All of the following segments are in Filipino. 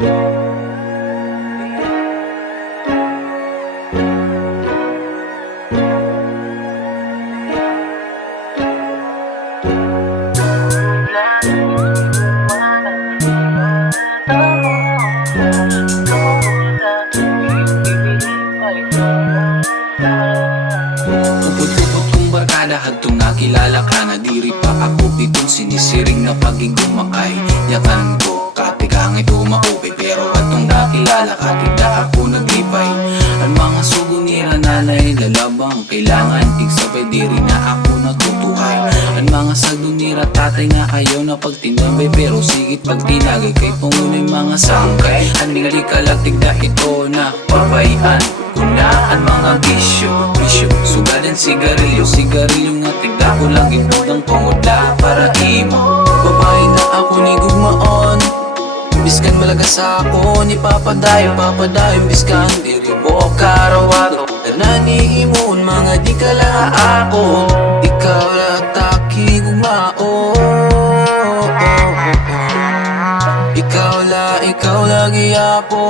Kupot-kupot kong barkada hadtong nakilala ka na diri pa ako itong sinisiring na pagigumangay yakan ko katikangay tumaupay pero hadtong nakilala ka tida ako naglipay ang mga sugunira nanay lalabang kailangan tigsabay diri na ako natutuhay ang mga sagdunira tatay nga ayaw na pagtinambay pero sigit pagtinagay kay pangunay mga sangkay aning alikalag tigda ito na pabayan kunaan mga bisyo sugadan sigarilyo nga tigda ko lang ibutang pangudla para imo babae na ako ni gugmaon biskan malagas ako ni papadayon biskan diri mo karawato tanani imon mga di kala ako ikaw la taki gugmaon ikaw lagi ako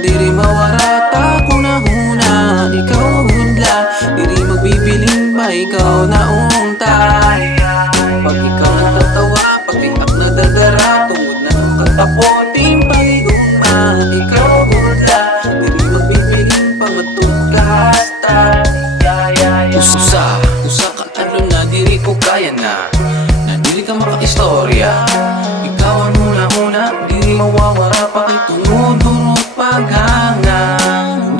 diri mawarata ko na huna ikaw hudla diri magbibiling ba ikaw na untay pag ikaw natatawa pag-iak na dagara tungod na katapoting pag-iguma ikaw hudla diri magbibiling pa matugasta usa ka ano na diri ko kaya na diri ka makaistorya ikaw ang huna diri mawawara pa kay tunod paghangang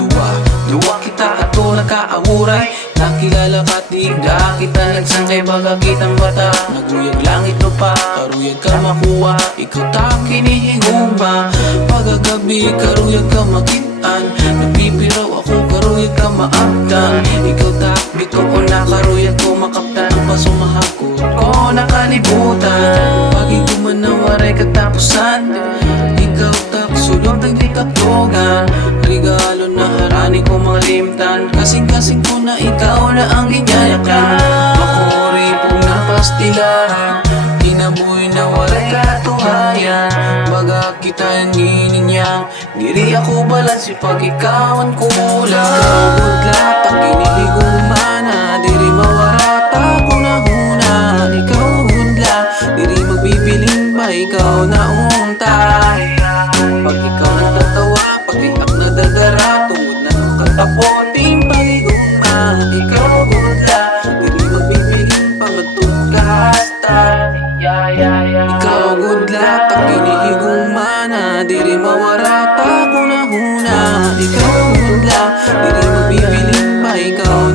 Duwa kita ato nakaawuray nakilala ka tigda kita nagsangkay baga kitang bata naguyag langit lupa karuyag ka makuha ikaw ta kinihiguma pagagabi karuyag ka makitaan nagbibiraw ako karuyag ka maabdan ikaw ta bito ko na karuyag ko makaptan pa sumahakot ko nakalibutan pagiguman na waray katapusan ikaw ta sulod ng likatogan regalo na harani ko mga limtan kasing-kasing ko na ikaw na ang inyayakan makuri pong napastilahan inabuhi na waray katuhayan baga kita nininyang diri ako balansi pag ikaw ang kulang ikaw budla pagkiniligumana diri mawarata ko na huna ikaw hudla diri magbibiling ba ikaw na untay pag ikaw natatawa pag-iak na dagara tungod na katapoting pag-iguma ikaw hudla diri magbibiling pa matugasta ikaw hudla pagkinihigumana diri mawarata ko na huna ikaw hudla diri magbibiling pa ikaw